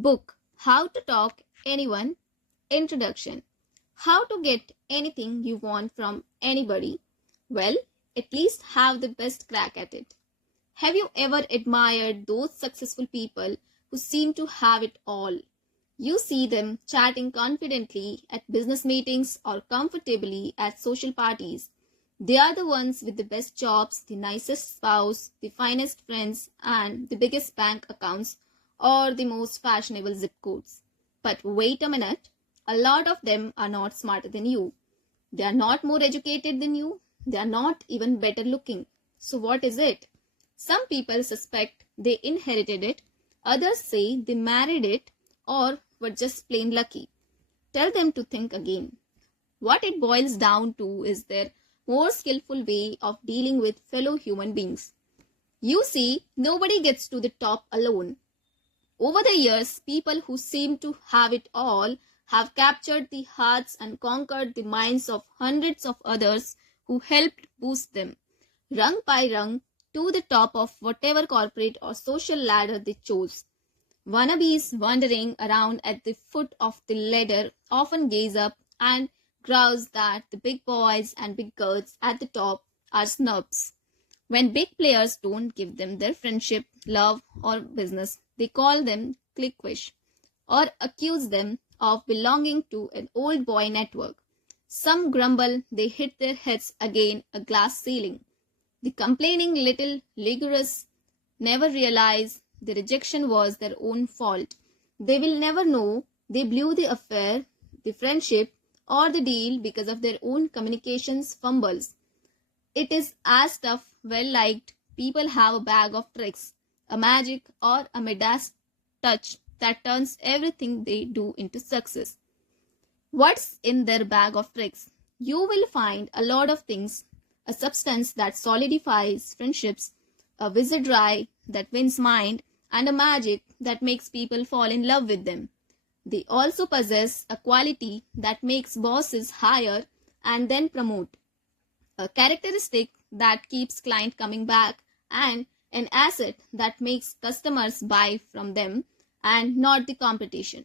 Book How to Talk Anyone. Introduction. How to get anything you want from anybody? Well, at least have the best crack at it. Have you ever admired those successful people who seem to have it all? You see them chatting confidently at business meetings or comfortably at social parties. They are the ones with the best jobs, the nicest spouse, the finest friends, and the biggest bank accounts or the most fashionable zip codes. But wait a minute, a lot of them are not smarter than you. They are not more educated than you. They are not even better looking. So what is it? Some people suspect they inherited it, others say they married it or were just plain lucky. Tell them to think again. What it boils down to is their more skillful way of dealing with fellow human beings. You see, nobody gets to the top alone. Over the years, people who seem to have it all have captured the hearts and conquered the minds of hundreds of others who helped boost them, rung by rung, to the top of whatever corporate or social ladder they chose. Wannabes wandering around at the foot of the ladder often gaze up and grouse that the big boys and big girls at the top are snubs. When big players don't give them their friendship, love, or business, they call them cliquish or accuse them of belonging to an old boy network. Some grumble they hit their heads against a glass ceiling. The complaining little leaguers never realize the rejection was their own fault. They will never know they blew the affair, the friendship, or the deal because of their own communications fumbles. It is as tough, well-liked people have a bag of tricks, a magic or a Midas touch that turns everything they do into success. What's in their bag of tricks? You will find a lot of things: a substance that solidifies friendships, a wizard eye that wins mind, and a magic that makes people fall in love with them. They also possess a quality that makes bosses hire and then promote, a characteristic that keeps client coming back, and an asset that makes customers buy from them and not the competition.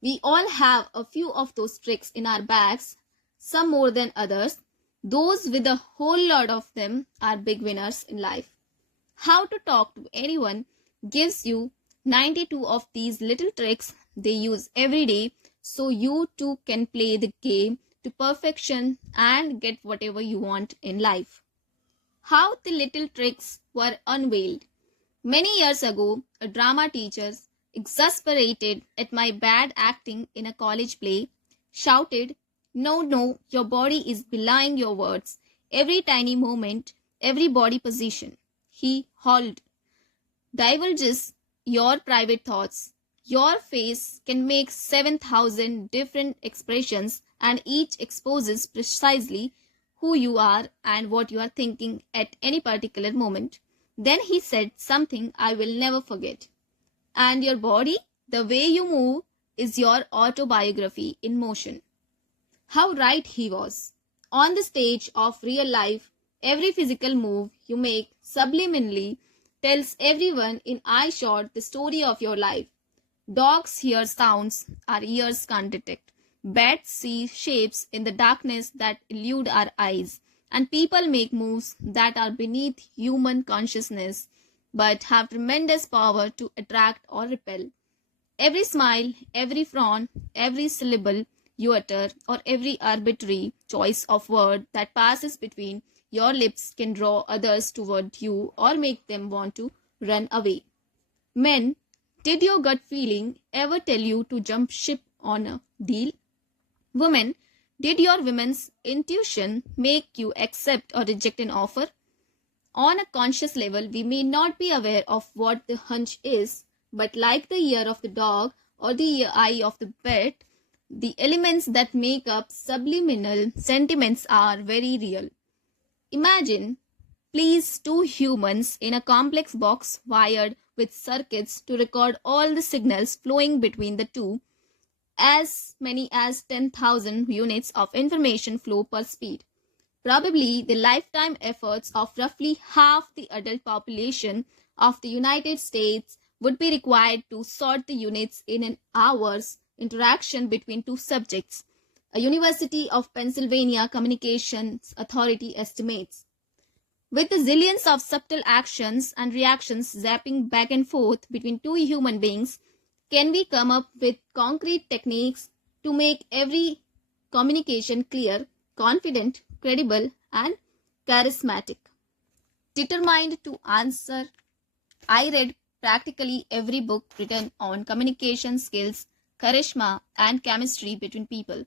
We all have a few of those tricks in our bags, some more than others. Those with a whole lot of them are big winners in life. How to Talk to Anyone gives you 92 of these little tricks they use every day so you too can play the game to perfection and get whatever you want in life. How the little tricks were unveiled. Many years ago, a drama teacher, exasperated at my bad acting in a college play, shouted, "No, no, your body is belying your words. Every tiny movement, every body position." He hauled, "Divulges your private thoughts. Your face can make 7,000 different expressions and each exposes precisely who you are and what you are thinking at any particular moment." Then he said something I will never forget. "And your body, the way you move, is your autobiography in motion." How right he was. On the stage of real life, every physical move you make subliminally tells everyone in eyeshot the story of your life. Dogs hear sounds our ears can't detect. Bats see shapes in the darkness that elude our eyes. And people make moves that are beneath human consciousness but have tremendous power to attract or repel. Every smile, every frown, every syllable you utter, or every arbitrary choice of word that passes between your lips can draw others toward you or make them want to run away. Men, did your gut feeling ever tell you to jump ship on a deal? Women, did your women's intuition make you accept or reject an offer? On a conscious level, we may not be aware of what the hunch is, but like the ear of the dog or the eye of the bat, the elements that make up subliminal sentiments are very real. Imagine, please, two humans in a complex box wired with circuits to record all the signals flowing between the two. As many as 10,000 units of information flow per speed. Probably the lifetime efforts of roughly half the adult population of the United States would be required to sort the units in an hour's interaction between two subjects, a University of Pennsylvania Communications Authority estimates. With the zillions of subtle actions and reactions zapping back and forth between two human beings, can we come up with concrete techniques to make every communication clear, confident, credible, and charismatic? Determined to answer, I read practically every book written on communication skills, charisma, and chemistry between people.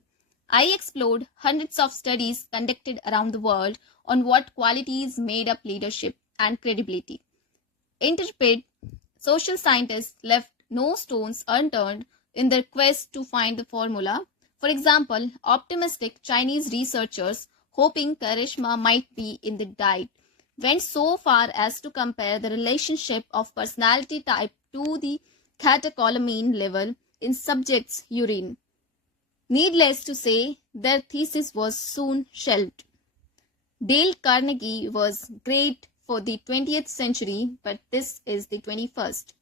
I explored hundreds of studies conducted around the world on what qualities made up leadership and credibility. Interpret, social scientists left no stones unturned in their quest to find the formula. For example, optimistic Chinese researchers, hoping charisma might be in the diet, went so far as to compare the relationship of personality type to the catecholamine level in subjects' urine. Needless to say, their thesis was soon shelved. Dale Carnegie was great for the 20th century, but this is the 21st.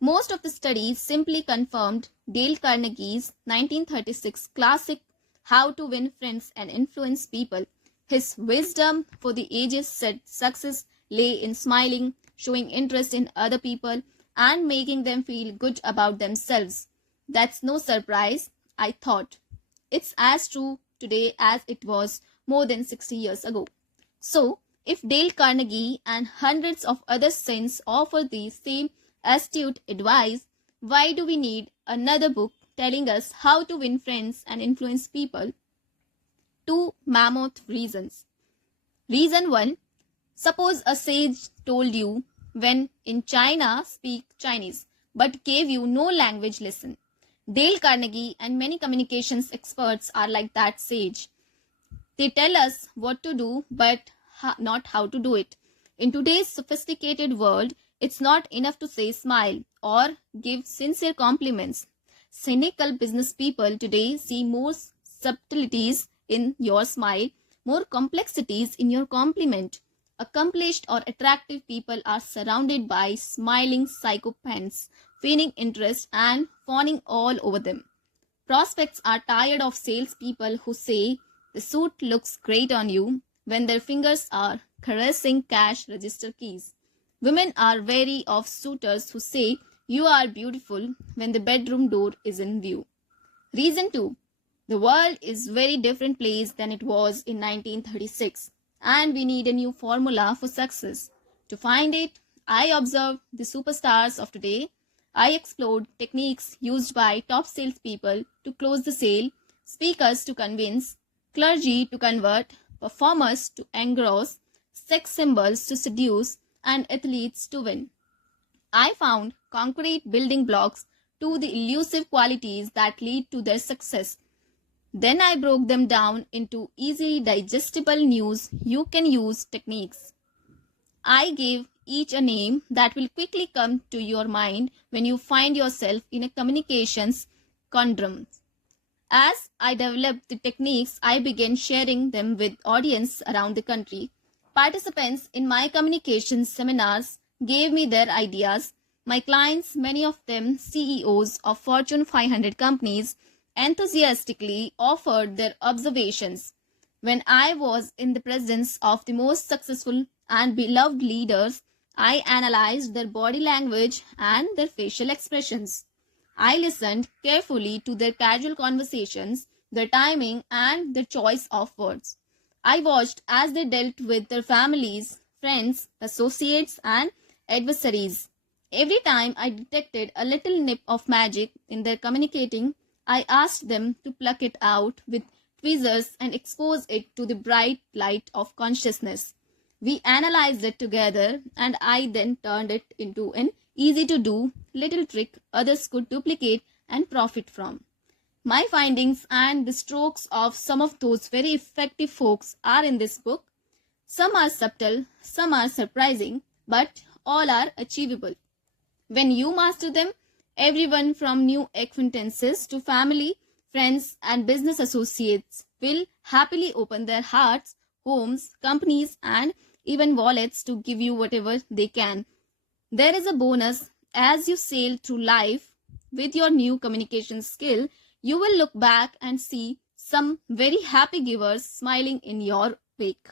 Most of the studies simply confirmed Dale Carnegie's 1936 classic How to Win Friends and Influence People. His wisdom for the ages said success lay in smiling, showing interest in other people, and making them feel good about themselves. That's no surprise, I thought. It's as true today as it was more than 60 years ago. So, if Dale Carnegie and hundreds of other saints offer the same astute advice, why do we need another book telling us how to win friends and influence people? 2 mammoth reasons. Reason 1. Suppose a sage told you, when in China, speak Chinese, but gave you no language lesson. Dale Carnegie and many communications experts are like that sage. They tell us what to do, but not how to do it. In today's sophisticated world, it's not enough to say smile or give sincere compliments. Cynical business people today see more subtleties in your smile, more complexities in your compliment. Accomplished or attractive people are surrounded by smiling psychopaths, feigning interest and fawning all over them. Prospects are tired of salespeople who say the suit looks great on you when their fingers are caressing cash register keys. Women are wary of suitors who say you are beautiful when the bedroom door is in view. Reason 2. The world is a very different place than it was in 1936, and we need a new formula for success. To find it, I observed the superstars of today. I explored techniques used by top salespeople to close the sale, speakers to convince, clergy to convert, performers to engross, sex symbols to seduce, and athletes to win. I found concrete building blocks to the elusive qualities that lead to their success. Then I broke them down into easily digestible news you can use techniques. I gave each a name that will quickly come to your mind when you find yourself in a communications conundrum. As I developed the techniques, I began sharing them with audience around the country. Participants in my communications seminars gave me their ideas. My clients, many of them CEOs of Fortune 500 companies, enthusiastically offered their observations. When I was in the presence of the most successful and beloved leaders, I analyzed their body language and their facial expressions. I listened carefully to their casual conversations, their timing, and their choice of words. I watched as they dealt with their families, friends, associates, and adversaries. Every time I detected a little nip of magic in their communicating, I asked them to pluck it out with tweezers and expose it to the bright light of consciousness. We analyzed it together, and I then turned it into an easy-to-do little trick others could duplicate and profit from. My findings and the strokes of some of those very effective folks are in this book. Some are subtle, some are surprising, but all are achievable. When you master them, everyone from new acquaintances to family, friends, and business associates will happily open their hearts, homes, companies, and even wallets to give you whatever they can. There is a bonus. as you sail through life with your new communication skill, you will look back and see some very happy givers smiling in your wake.